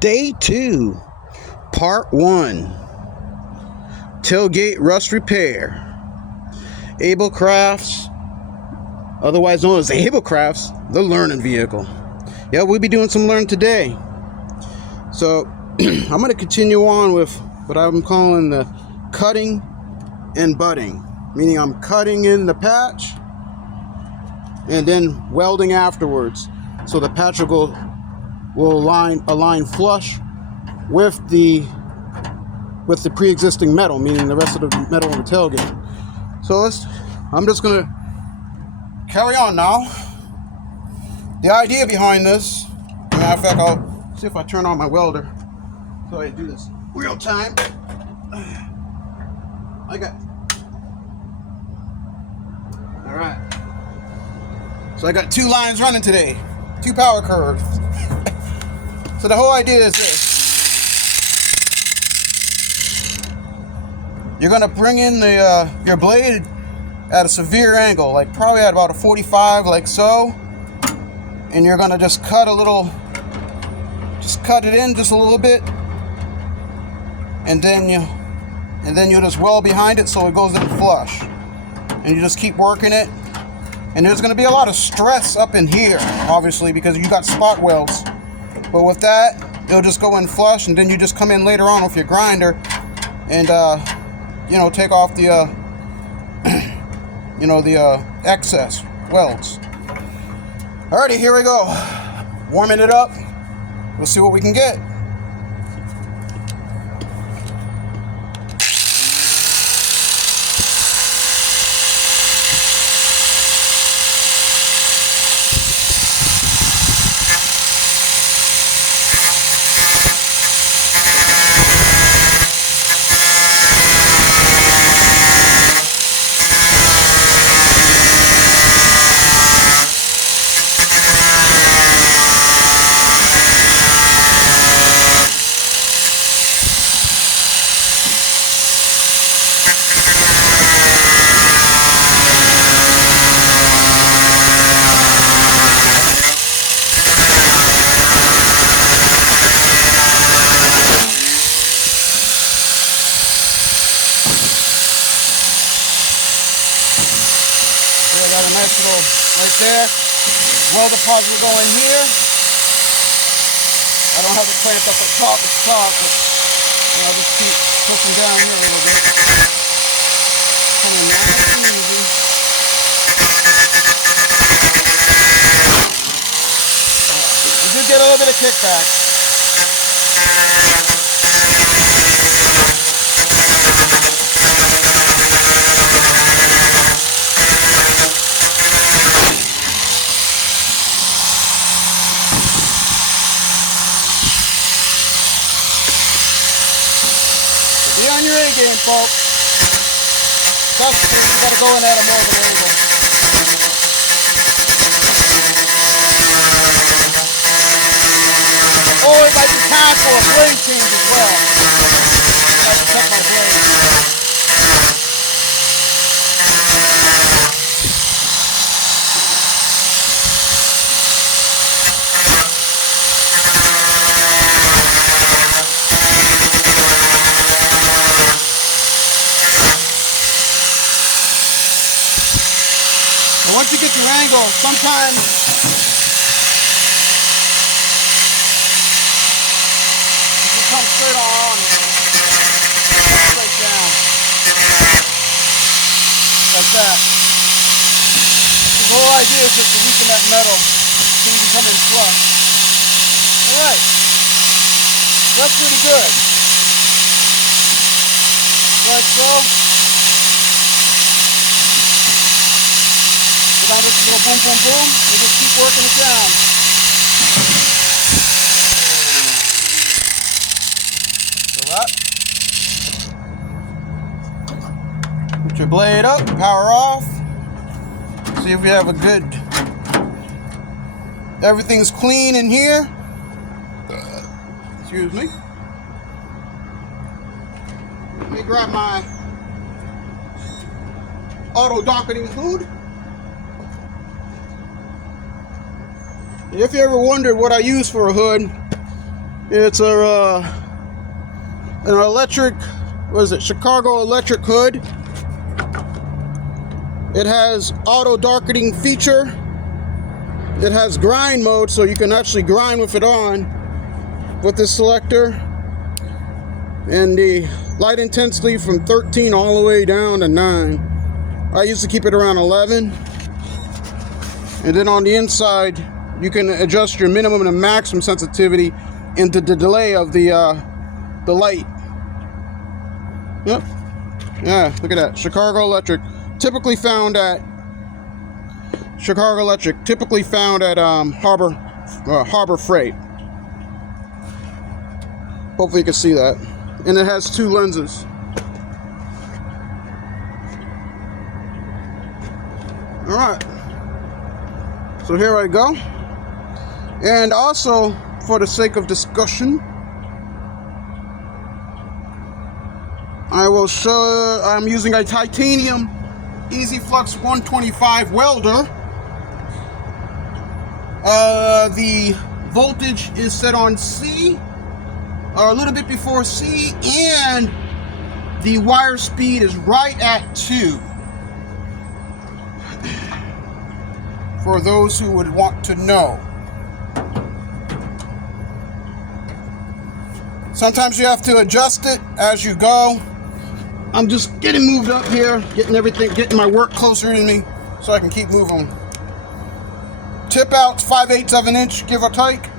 Day 2, Part 1, Tailgate Rust Repair. Ablecraft's, otherwise known as Ablecraft's, the learning vehicle. Yeah, we'll be doing some learning today. So, I'm going to continue on with what I'm calling the cutting and butting. Meaning I'm cutting in the patch and then welding afterwards. So the patch will align flush with the pre-existing metal, meaning the rest of the metal on the tailgate. So I'm just gonna carry on now. The idea behind this, as a matter of fact, I'll see if I turn on my welder so I do this real time. Alright. So I got 2 lines running today. 2 power curves. So the whole idea is this. You're going to bring in your blade at a severe angle, like probably at about a 45, like so. And you're going to just cut it in just a little bit. And then you'll just weld behind it so it goes in flush. And you just keep working it. And there's going to be a lot of stress up in here, obviously, because you got spot welds. But with that, it'll just go in flush, and then you just come in later on with your grinder and, take off the, the excess welds. Alrighty, here we go. Warming it up. We'll see what we can get. Got a nice little right there. Weld deposit will go in here. I don't have it clamped up at top, but I'll just keep pushing down here a little bit. Coming nice and easy. You do get a little bit of kickback. Be on your A game, folks. Trust me, you gotta go in at a more of an angle. Oh, it might be time for a blade change as well. I have to cut my blade. Once you get your angle, sometimes you can come straight on, straight down, like that. The whole idea is just to weaken that metal so you can come in flush. Alright, that's pretty good. Like so. Down this little boom, boom, boom. We just keep working it down. So that. Put your blade up, power off. See if we have a good. Everything's clean in here. Excuse me. Let me grab my auto docketing hood. If you ever wondered what I use for a hood, It's an electric, what is it, Chicago electric hood. It has auto darkening feature. It has grind mode, so you can actually grind with it on with this selector. And the light intensity from 13 all the way down to 9. I used to keep it around 11. And then on the inside, you can adjust your minimum and maximum sensitivity into the delay of the light. Yep. Yeah, look at that. Chicago Electric. Typically found at Harbor Freight. Hopefully you can see that. And it has 2 lenses. Alright. So here I go. And also, for the sake of discussion, I will show, I'm using a titanium Easy Flux 125 welder. The voltage is set on C, or a little bit before C, and the wire speed is right at 2. For those who would want to know. Sometimes you have to adjust it as you go. I'm just getting moved up here, getting my work closer to me so I can keep moving. Tip out 5/8 of an inch, give or take.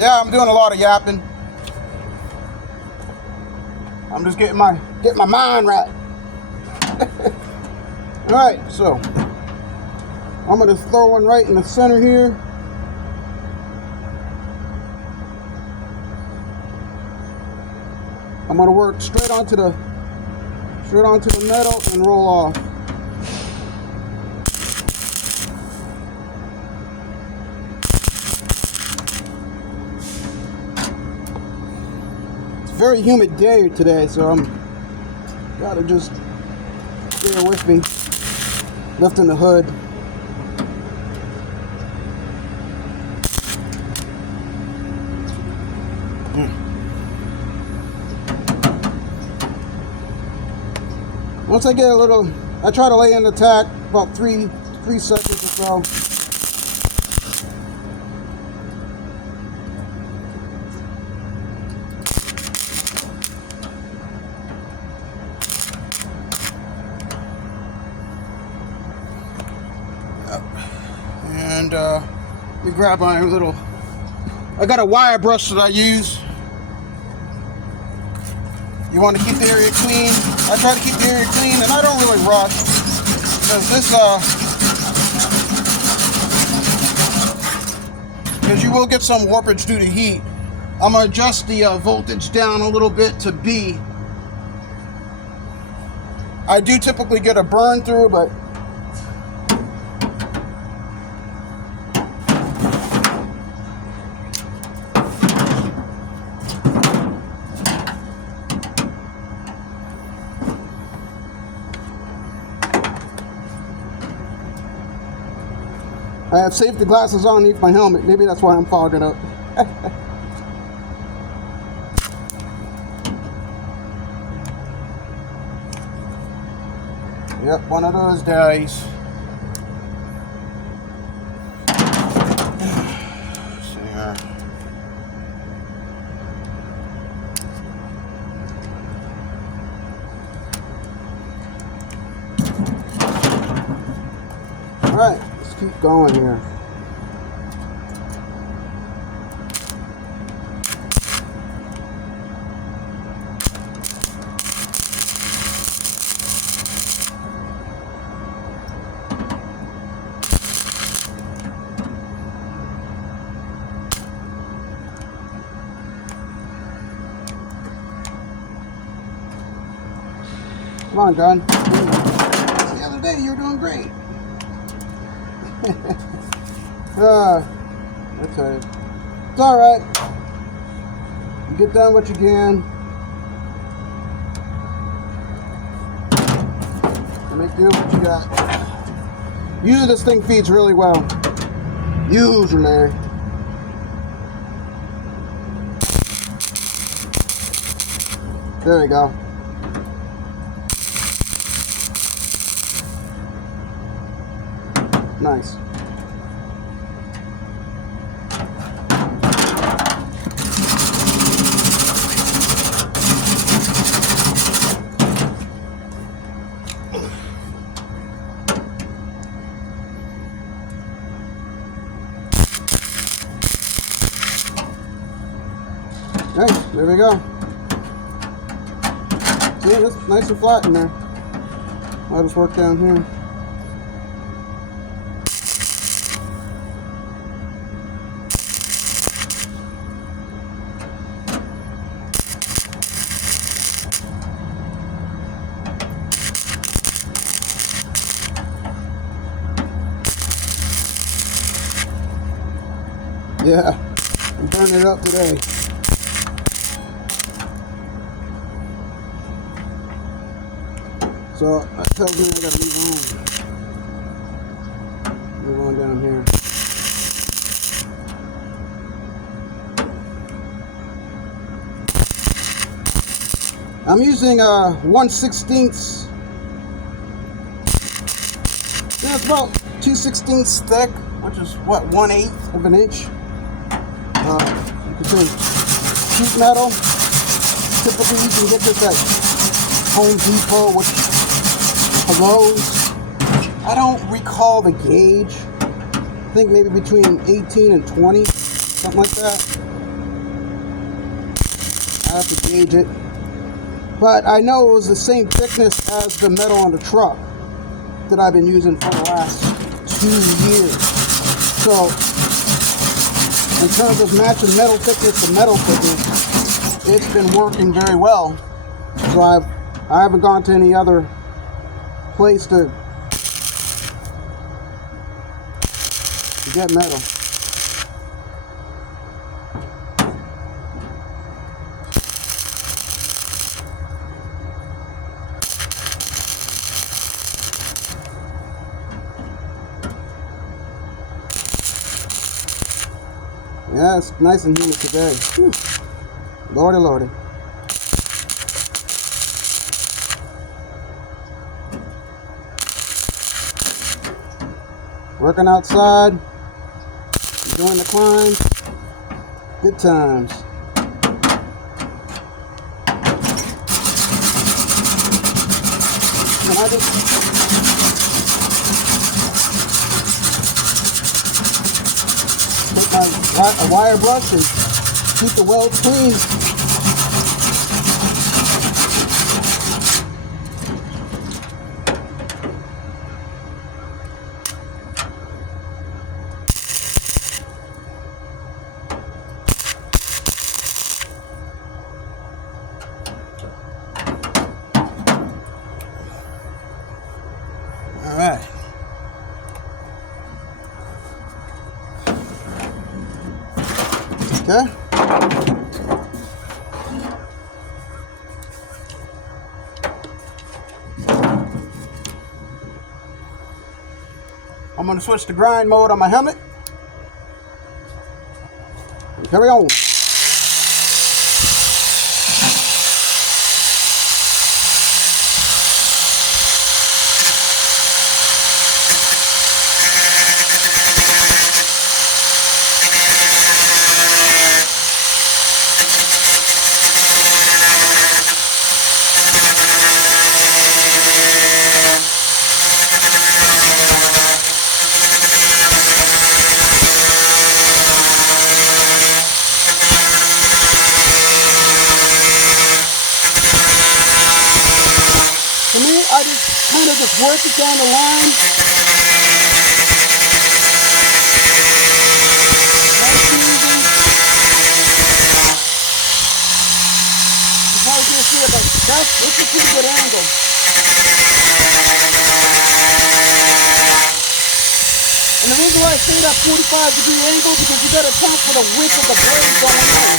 Yeah, I'm doing a lot of yapping. I'm just getting my mind right. All right, so I'm gonna throw one right in the center here. I'm gonna work straight onto the metal and roll off. It's a very humid day today, so I'm gotta just bear with me, lifting the hood. Once I get a little, I try to lay in the tack about 3 seconds or so. And let me grab my little, I got a wire brush that I use. You want to keep the area clean. I try to keep the area clean, and I don't really rush, because because you will get some warpage due to heat. I'm gonna adjust the voltage down a little bit to B. I do typically get a burn through, but I have safety glasses on underneath my helmet. Maybe that's why I'm fogging up. Yep, one of those days. Let's see here. All right. Keep going here. Come on, John. The other day you were doing great. Okay. It's alright. You get done what you can. And make do what you got. Usually this thing feeds really well. Usually. There we go. Nice. Okay, there we go. See, it's nice and flat in there. I'll just work down here. Yeah, I'm burning it up today. So that tells me I gotta move on down here. I'm using 1/16. Yeah, it's about 2/16 thick, which is what, 1/8 of an inch. You can say sheet metal. Typically, you can get this at Home Depot, which Lowe's. I don't recall the gauge. I think maybe between 18 and 20, something like that. I have to gauge it. But I know it was the same thickness as the metal on the truck that I've been using for the last 2 years. So, in terms of matching metal thickness to metal thickness, it's been working very well. So I haven't gone to any other place to get metal. Yeah, it's nice and humid today. Whew. Lordy, lordy. Working outside, enjoying the climb, good times. And I just take my wire brush and keep the welds clean. All right. Okay. I'm going to switch to grind mode on my helmet. And carry on. For me, I just kind of work it down the line. Nice and easy. You probably can't see it, but that's a pretty good angle. And the reason why I say that 45-degree angle because you got to account for the width of the blade going in.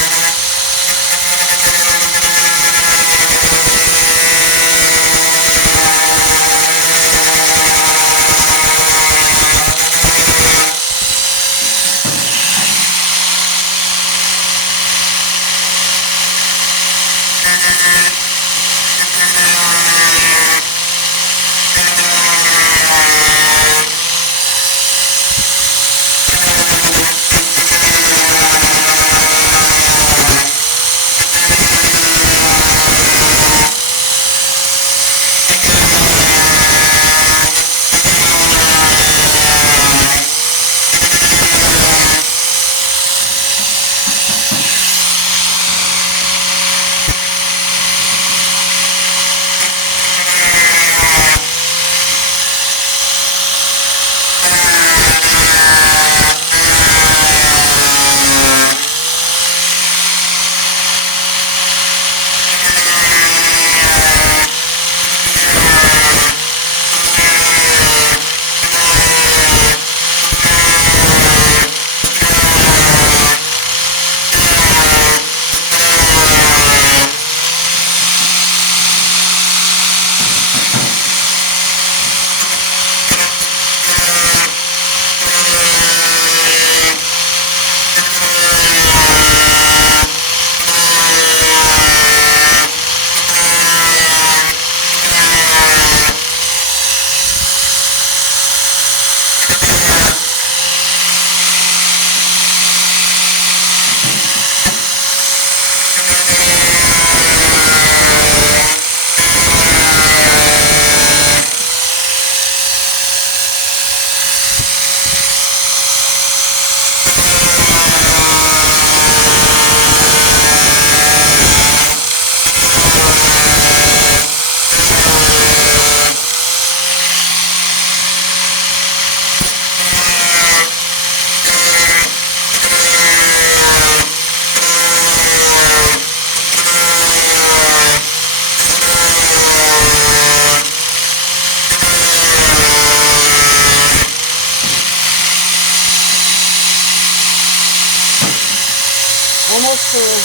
almost there.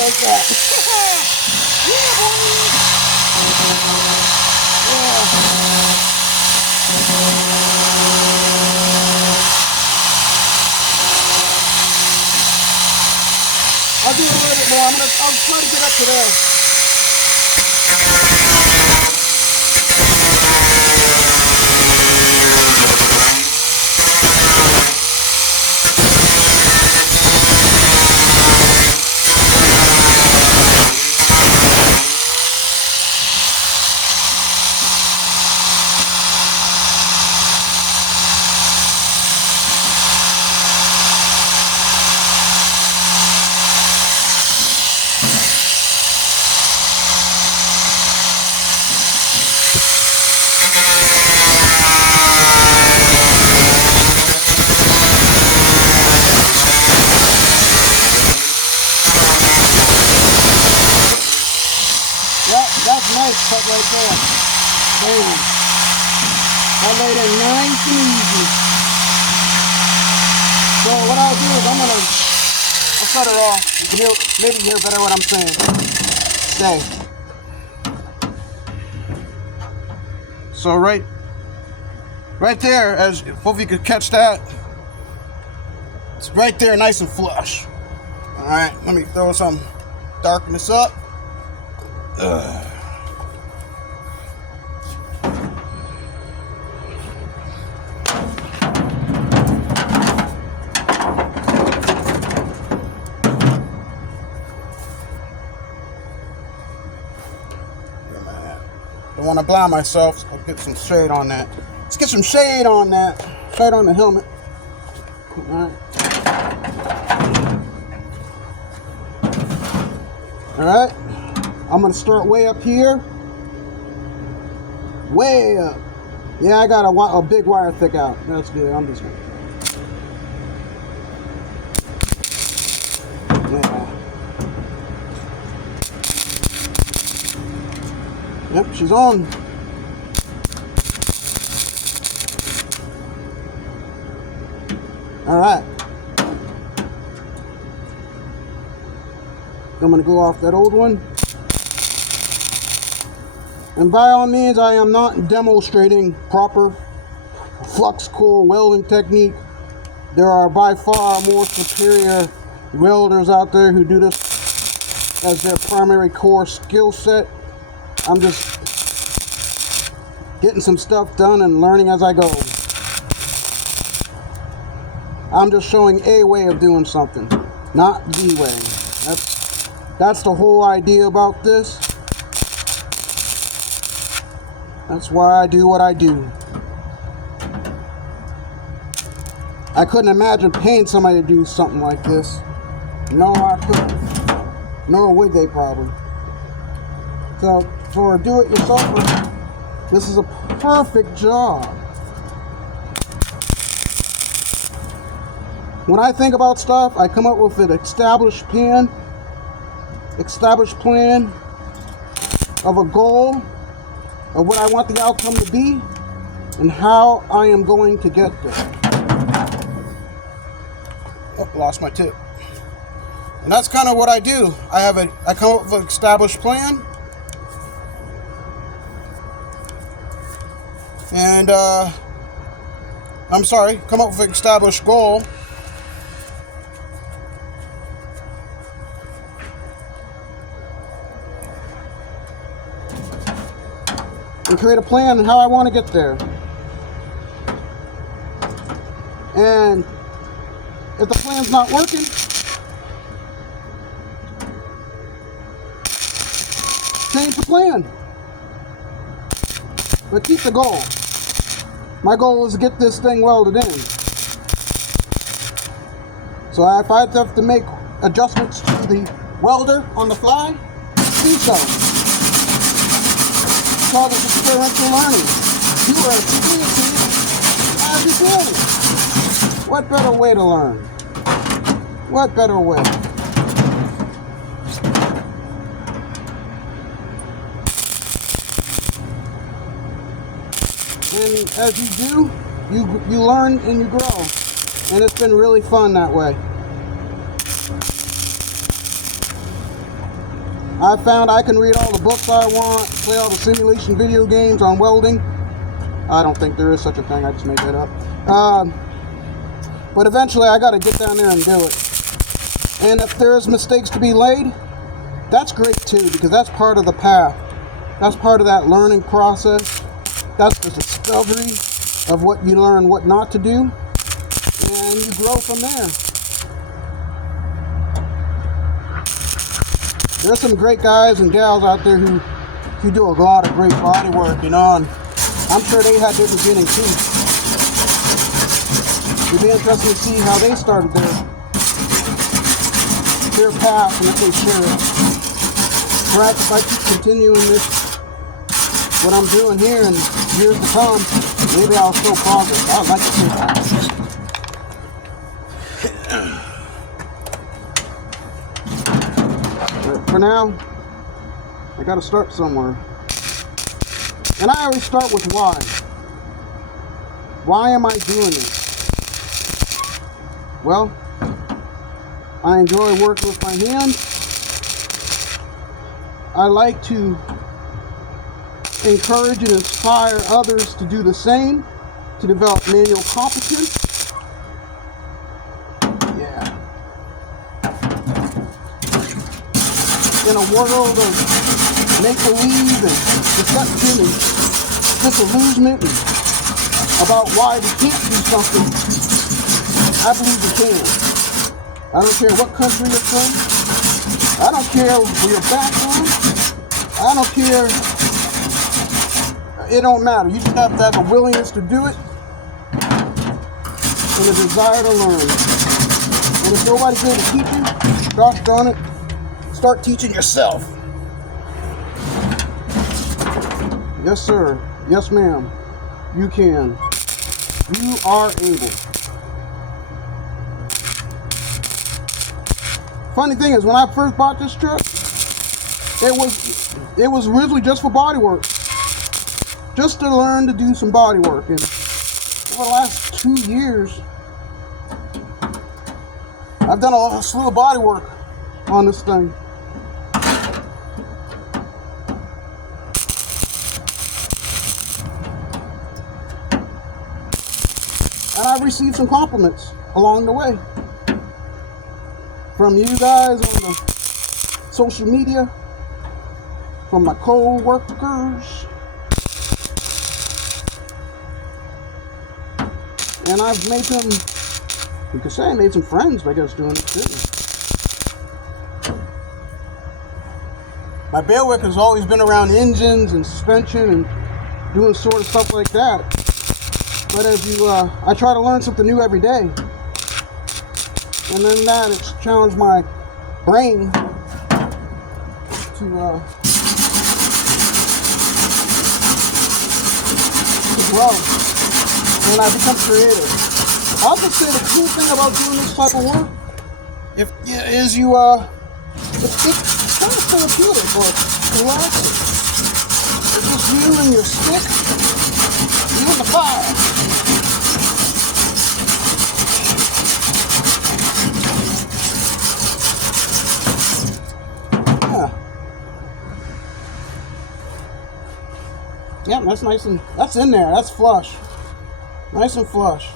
Like that. Yeah, boy. Yeah. I'll do a little bit more. I'll try to get up to there. That's nice cut right there. Bam. I laid it nice and easy. So what I'll do is I'll cut her off. You can maybe hear better what I'm saying. Stay. So right there, as hopefully you could catch that. It's right there, nice and flush. All right, let me throw some darkness up. Don't want to blind myself, so I'll get some shade on that. Let's get some shade on that. Shade on the helmet. All right. All right. I'm going to start way up here. Way up. Yeah, I got a big wire thick out. That's good. I'm just going to... Yeah. Yep, she's on. All right. I'm going to go off that old one. And by all means, I am not demonstrating proper flux core welding technique. There are by far more superior welders out there who do this as their primary core skill set. I'm just getting some stuff done and learning as I go. I'm just showing a way of doing something, not the way. That's the whole idea about this. That's why I do what I do. I couldn't imagine paying somebody to do something like this. No, I couldn't. Nor would they probably. So for a do-it-yourselfer, this is a perfect job. When I think about stuff, I come up with an established plan of a goal of what I want the outcome to be and how I am going to get there. Oh, lost my tip. And that's kind of what I do. I come up with an established plan. And come up with an established goal. And create a plan on how I want to get there. And if the plan's not working, change the plan. But keep the goal. My goal is to get this thing welded in. So if I have to make adjustments to the welder on the fly, do so. It's called experiential learning. You are experiencing it as you do it. What better way to learn? What better way? And as you do, you learn and you grow. And it's been really fun that way. I found I can read all the books I want, play all the simulation video games on welding. I don't think there is such a thing, I just made that up. But eventually I got to get down there and do it. And if there's mistakes to be laid, that's great too, because that's part of the path. That's part of that learning process. That's the discovery of what you learn, what not to do, and you grow from there. There's some great guys and gals out there who do a lot of great body work, you know, and I'm sure they had their beginning too. It'd be interesting to see how they started their path and if they share it. Perhaps if I keep continuing this, what I'm doing here in years to come, maybe I'll show progress. I'd like to see that. But for now, I gotta start somewhere. And I always start with why. Why am I doing this? Well, I enjoy working with my hands. I like to encourage and inspire others to do the same, to develop manual competence. Yeah. In a world of make-believe and deception and disillusionment and about why we can't do something, I believe we can. I don't care what country you're from. I don't care where your background. I don't care. It don't matter. You just have to have a willingness to do it and a desire to learn. And if nobody's going to teach you, gosh darn it, start teaching yourself. Yes, sir. Yes, ma'am. You can. You are able. Funny thing is, when I first bought this truck, it was originally just for body work. Just to learn to do some body work. And over the last 2 years, I've done a slew of body work on this thing. And I've received some compliments along the way. From you guys on the social media, from my co-workers. And I've made some, you could say I made some friends by just doing it too. My bailiwick has always been around engines and suspension and doing sort of stuff like that. But as you, I try to learn something new every day. And then that, it's challenged my brain to grow. And I become creative. I also say the cool thing about doing this type of work is you, it's kind of therapeutic or relaxing. It's just you and your stick, you and the fire. Yeah, that's nice and that's in there. That's flush. Nice and flush.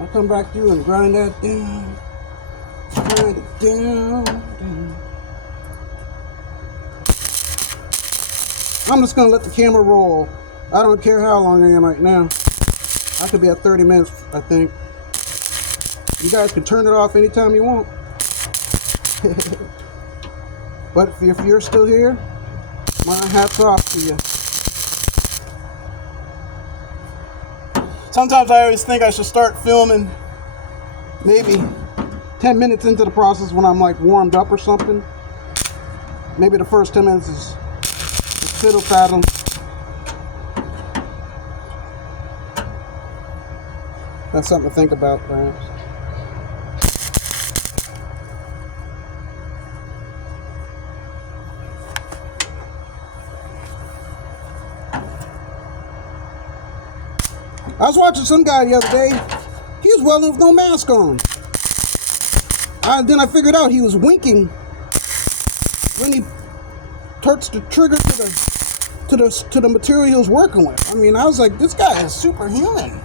I'll come back through and grind that down. Grind it down. I'm just gonna let the camera roll. I don't care how long I am right now. I could be at 30 minutes, I think. You guys can turn it off anytime you want. But if you're still here, my hat's off to you. Sometimes I always think I should start filming maybe 10 minutes into the process when I'm like warmed up or something. Maybe the first 10 minutes is fiddle faddle. That's something to think about, perhaps. I was watching some guy the other day. He was welding with no mask on. Then I figured out he was winking when he touched the trigger to the material he was working with. I mean, I was like, this guy is superhuman.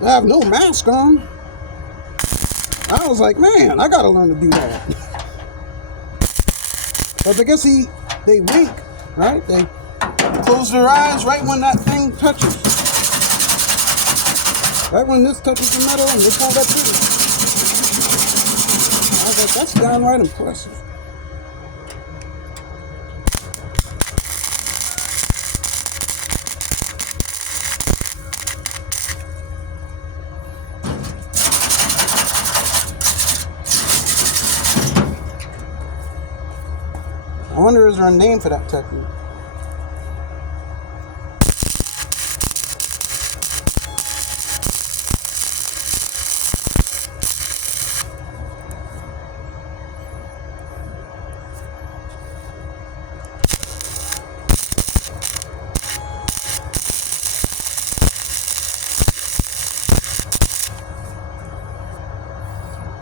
To have no mask on. I was like, man, I gotta learn to do that. But I guess they wink, right? They close their eyes right when that thing touches. Right when this touches the metal and they pull that trigger. I was like, that's downright impressive. I wonder, is there a name for that technique?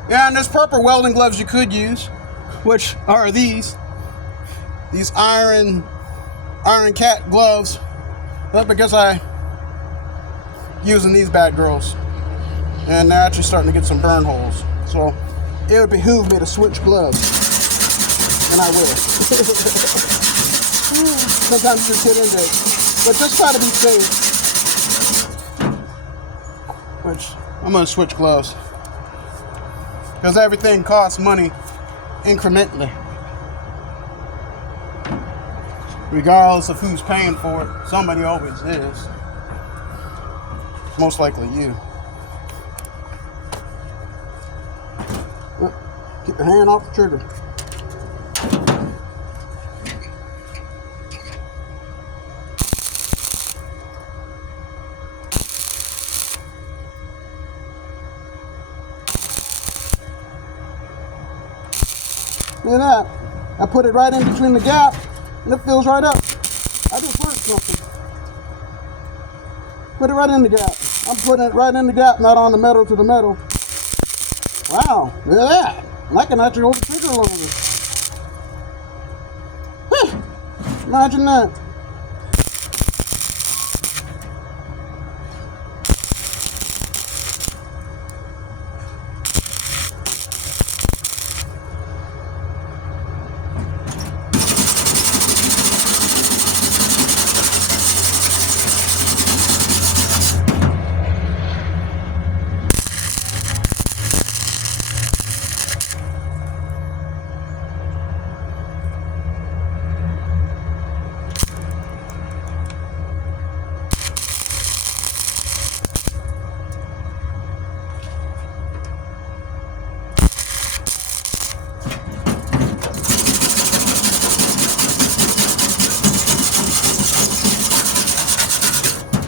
Yeah, and there's proper welding gloves you could use, which are these iron cat gloves. That's because I using these bad girls, and they're actually starting to get some burn holes. So it would behoove me to switch gloves, and I will. Sometimes you just get into it, but just try to be safe. Which I'm gonna switch gloves because everything costs money incrementally. Regardless of who's paying for it, somebody always is. Most likely you. Keep your hand off the trigger. Look at that. I put it right in between the gap. And it fills right up. I just learned something. Put it right in the gap. I'm putting it right in the gap, not on the metal to the metal. Wow, look at that. And I can actually hold the trigger longer. Imagine that.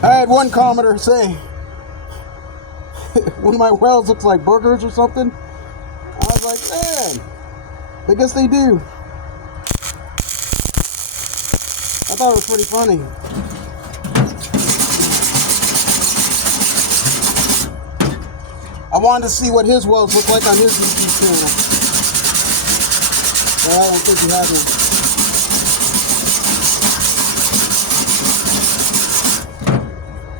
I had one commenter say one of my welds looks like burgers or something. I was like, man, I guess they do. I thought it was pretty funny. I wanted to see what his welds look like on his YouTube channel. But I don't think he has them.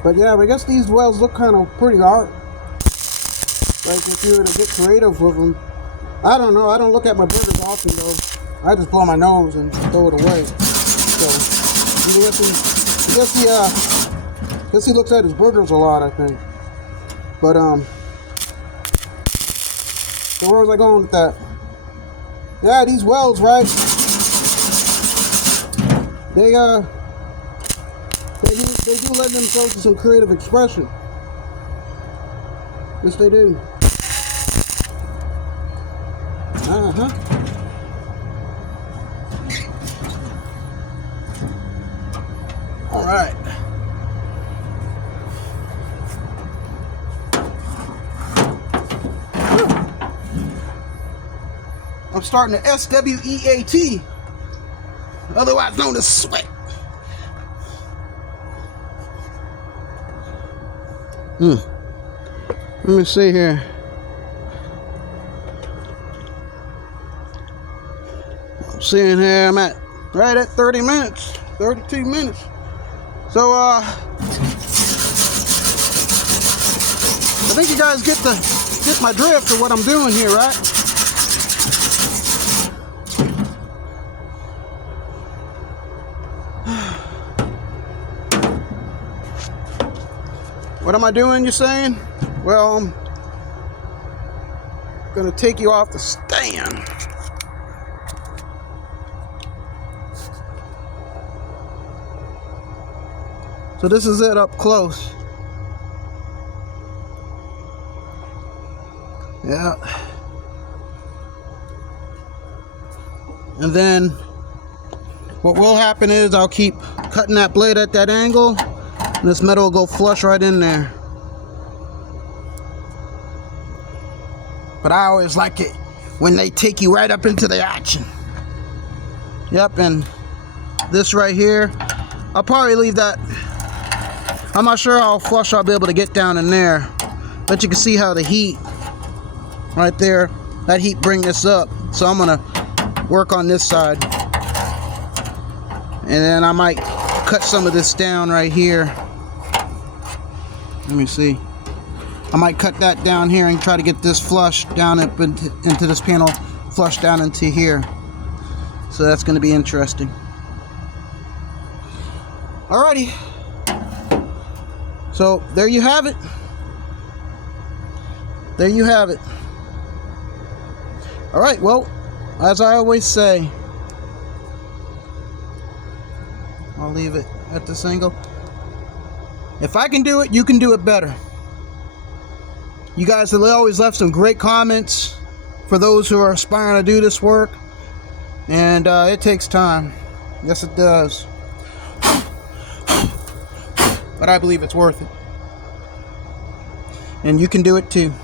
But yeah, I guess these welds look kind of pretty art. Like if you were to get creative with them. I don't know. I don't look at my burgers often though. I just blow my nose and throw it away. So you get I guess he looks at his burgers a lot, I think. But so where was I going with that? Yeah, these welds, right? They do lend themselves to some creative expression. Yes, they do. All right. I'm starting to SWEAT, otherwise known as sweat. Let me see here. I'm seeing here I'm at right at 30 minutes, 32 minutes. So I think you guys get my drift of what I'm doing here, right? What am I doing, you're saying? Well, I'm gonna take you off the stand. So this is it up close. Yeah. And then what will happen is I'll keep cutting that blade at that angle, and this metal will go flush right in there. But I always like it when they take you right up into the action. Yep, and this right here, I'll probably leave that. I'm not sure how flush I'll be able to get down in there, but you can see how the heat right there, that heat bring this up. So I'm gonna work on this side, and then I might cut some of this down right here. Let me see. I might cut that down here and try to get this flush down up into this panel, flush down into here. So that's going to be interesting. Alrighty. So there you have it. There you have it. Alright, well, as I always say, I'll leave it at this angle. If I can do it, you can do it better. You guys have always left some great comments for those who are aspiring to do this work. And it takes time. Yes, it does. But I believe it's worth it. And you can do it too.